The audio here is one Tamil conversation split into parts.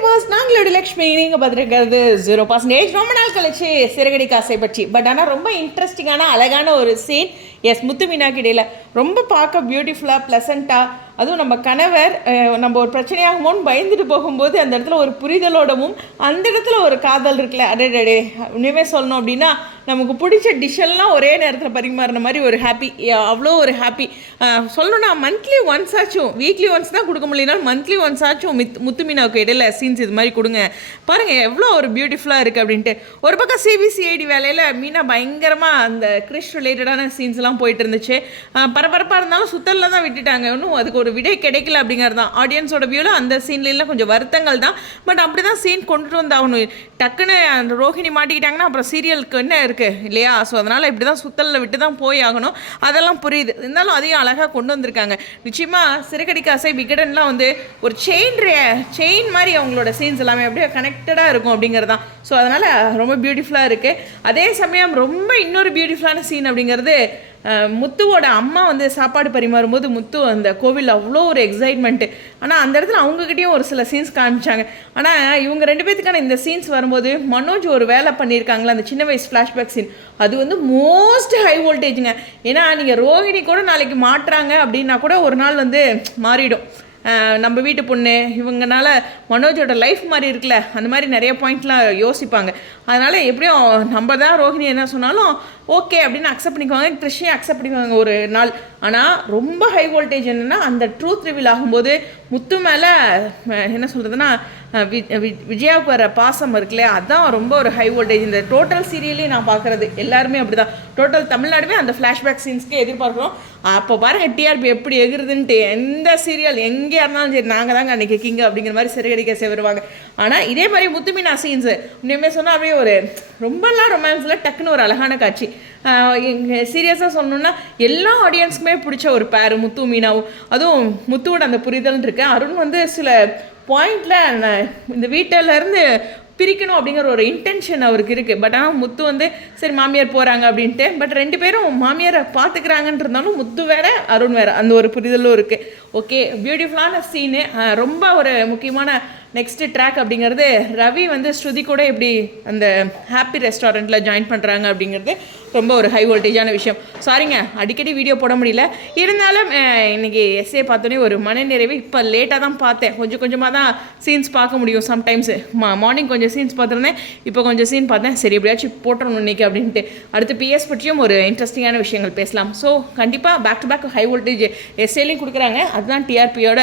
விவாஸ் நாங்களோட லக்ஷ்மி நீங்கள் பார்த்துருக்கிறது ஜீரோ பர்சன்டேஜ் ரொம்ப நாள் கழிச்சு சிறுகடி காசை பற்றி. பட் ஆனால் ரொம்ப இன்ட்ரெஸ்டிங்கான அழகான ஒரு சீன் எஸ் முத்து மீனாக்கு இடையில. ரொம்ப பார்க்க பியூட்டிஃபுல்லாக ப்ளசண்ட்டாக அதுவும் நம்ம கணவர் நம்ம ஒரு பிரச்சனையாகுமோன்னு பயந்துட்டு போகும்போது அந்த இடத்துல ஒரு புரிதலோடவும் அந்த இடத்துல ஒரு காதல் இருக்குல்ல அடே உண்மையுமே சொல்லணும் அப்படின்னா நமக்கு பிடிச்ச டிஷ்ஷெல்லாம் ஒரே நேரத்தில் பரிமாறின மாதிரி ஒரு ஹாப்பி அவ்வளோ ஒரு ஹாப்பி சொல்லணும்னா மந்த்லி ஒன்ஸ் ஆச்சும் வீக்லி ஒன்ஸ் தான் கொடுக்க முடியலனாலும் மந்த்லி ஒன்ஸ் ஆச்சும் மித் முத்து மீனாவுக்கு இடையில சீன்ஸ் இது மாதிரி கொடுங்க. பாருங்கள் எவ்வளோ ஒரு பியூட்டிஃபுல்லாக இருக்குது அப்படின்ட்டு. ஒரு பக்கம் சிபிசிஐடி வேலையில் மீனா பயங்கரமாக அந்த கிறிஷ் ரிலேட்டடான சீன்ஸ்லாம் போயிட்டு இருந்துச்சு. பரபரப்பாக இருந்தாலும் சுத்தலில் தான் விட்டுட்டாங்க. இன்னும் அதுக்கு ஒரு விடை கிடைக்கல அப்படிங்கிறது தான். ஆடியன்ஸோட வியூவில் அந்த சீன்லாம் கொஞ்சம் வருத்தங்கள் தான். பட் அப்படி தான் சீன் கொண்டுட்டு வந்தாகணும். டக்குன்னு அந்த ரோஹிணி மாட்டிக்கிட்டாங்கன்னா அப்புறம் சீரியலுக்கு என்ன இருக்குது இல்லையா? ஸோ அதனால் இப்படி தான் சுத்தலில் விட்டு தான் போய் ஆகணும் அதெல்லாம் புரியுது. இருந்தாலும் அதையும் அழகாக கொண்டு வந்திருக்காங்க. நிச்சயமாக சிறுகடிக்காசை விகடன்லாம் வந்து ஒரு செயின் செயின் மாதிரி அவங்களோட சீன்ஸ் எல்லாமே அப்படியே கனெக்டடாக இருக்கும் அப்படிங்கிறது தான். ஸோ அதனால் ரொம்ப பியூட்டிஃபுல்லாக இருக்குது அதே சமயம் ரொம்ப இன்னொரு பியூட்டிஃபுல்லான சீன் அப்படிங்கிறது முத்துவோட அம்மா வந்து சாப்பாடு பரிமாறும்போது முத்து அந்த கோவில் அவ்வளோ ஒரு எக்ஸைட்மெண்ட்டு ஆனால் அந்த இடத்துல அவங்கக்கிட்டேயும் ஒரு சில சீன்ஸ் காமிச்சாங்க. ஆனால் இவங்க ரெண்டு பேத்துக்கான இந்த சீன்ஸ் வரும்போது மனோஜ் ஒரு வேலை பண்ணியிருக்காங்களா அந்த சின்ன வயசு ஃப்ளாஷ்பேக் சீன் அது வந்து மோஸ்ட் ஹை வோல்டேஜுங்க ஏன்னா நீங்கள் ரோஹிணி கூட நாளைக்கு மாட்டுறாங்க அப்படின்னா கூட ஒரு நாள் வந்து மாறிடும். நம்ம வீட்டு பொண்ணு இவங்கனால மனோஜோட லைஃப் மாதிரி இருக்குல்ல அந்த மாதிரி நிறைய பாயிண்ட்லாம் யோசிப்பாங்க. அதனால் எப்படியும் நம்ம தான் ரோஹிணி என்ன சொன்னாலும் ஓகே அப்படின்னு அக்செப்ட் பண்ணிக்குவாங்க கிருஷ்ணையும் அக்செப்ட் பண்ணிக்குவாங்க ஒரு நாள். ஆனால் ரொம்ப ஹை வோல்டேஜ் என்னென்னா அந்த ட்ரூத் ரிவீல் ஆகும்போது முத்து மேலே என்ன சொல்கிறதுனா விஜயாவுக்கு வர பாசம் இருக்குல்ல அதான் ரொம்ப ஒரு ஹை வோல்டேஜ் இந்த டோட்டல் சீரியலே நான் பார்க்குறது. எல்லாருமே அப்படி தான் டோட்டல் தமிழ்நாடுமே அந்த ஃப்ளாஷ்பேக் சீன்ஸ்க்கு எதிர்பார்க்குறோம். அப்போ பாருங்க டிஆர்பி எப்படி எகுறுதுன்ட்டு எந்த சீரியல் எங்கேயா இருந்தாலும் சரி நாங்கள் தாங்க அன்றைக்கி கிங்க அப்படிங்கிற மாதிரி சிறுகடிக்க சேருவாங்க ஆனால் இதே மாதிரி முத்துமீனா சீன்ஸு உண்மையுமே சொன்னால் அப்படியே ஒரு ரொம்பலாம் ரொமான்ஸில் டக்குன்னு ஒரு அழகான காட்சி. சீரியஸாக சொல்லணுன்னா எல்லா ஆடியன்ஸுக்குமே பிடிச்ச ஒரு பேர் முத்து மீனாவும் அதுவும் முத்துவோட அந்த புரிதல் இருக்கு அருண் வந்து சில பாயிண்டில் இந்த வீட்டிலேருந்து பிரிக்கணும் அப்படிங்கிற ஒரு இன்டென்ஷன் அவருக்கு இருக்குது பட் ஆனால் முத்து வந்து சரி மாமியார் போகிறாங்க அப்படின்ட்டு. பட் ரெண்டு பேரும் மாமியாரை பார்த்துக்கிறாங்கன்னு இருந்தாலும் முத்து வேற அருண் வேற. அந்த ஒரு புரிதலும் இருக்குது ஓகே பியூட்டிஃபுல்லான சீனு ரொம்ப ஒரு முக்கியமான நெக்ஸ்ட் ட்ராக் அப்படிங்கிறது ரவி வந்து ஸ்ருதி கூட எப்படி அந்த ஹாப்பி ரெஸ்டாரண்ட்டில் ஜாயின் பண்ணுறாங்க அப்படிங்கிறது ரொம்ப ஒரு ஹை வோல்டேஜான விஷயம். சாரிங்க அடிக்கடி வீடியோ போட முடியல. இருந்தாலும் இன்றைக்கி எஸ்ஏ பார்த்தோன்னே ஒரு மனநிறைவு. இப்போ லேட்டாக தான் பார்த்தேன். கொஞ்சம் கொஞ்சமாக தான் சீன்ஸ் பார்க்க முடியும் சம்டைம்ஸ் மா மார்னிங் கொஞ்சம் சீன்ஸ் பார்த்துருந்தேன். இப்போ கொஞ்சம் சீன் பார்த்தேன். சரி எப்படியாச்சும் போட்டுறணும் இன்னைக்கு அப்படின்ட்டு. அடுத்து பிஎஸ் பற்றியும் ஒரு இன்ட்ரெஸ்டிங்கான விஷயங்கள் பேசலாம். ஸோ கண்டிப்பாக back to back high voltage எஸ்ஏலையும் கொடுக்குறாங்க. அதுதான் டிஆர்பியோட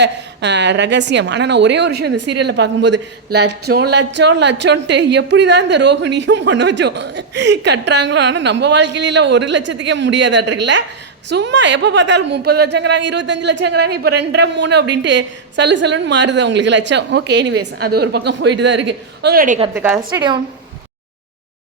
ரகசியம். ஆனால் நான் ஒரே ஒரு விஷயம் இந்த சீரியலில் பார்க்கும்போது லட்சம் லட்சம் லட்சம்ன்ட்டு எப்படி தான் இந்த ரோஹிணியும் மனோஜும் கட்டுறாங்களோ ஆனால் நம்ம வாழ்க்கையில ஒரு லட்சத்துக்கே முடியாதாட்டிருக்குல்ல சும்மா எப்போ பார்த்தாலும் முப்பது லட்சங்கிறாங்க இருபத்தஞ்சு லட்சங்கிறாங்க இப்போ ரெண்டரை மூணு அப்படின்ட்டு சல்லு சல்லுன்னு மாறுது அவங்களுக்கு லட்சம். ஓகே எனிவேஸ் அது ஒரு பக்கம் போயிட்டு தான் இருக்குது உங்களுடைய கருத்துக்கா ஸ்டேடியம்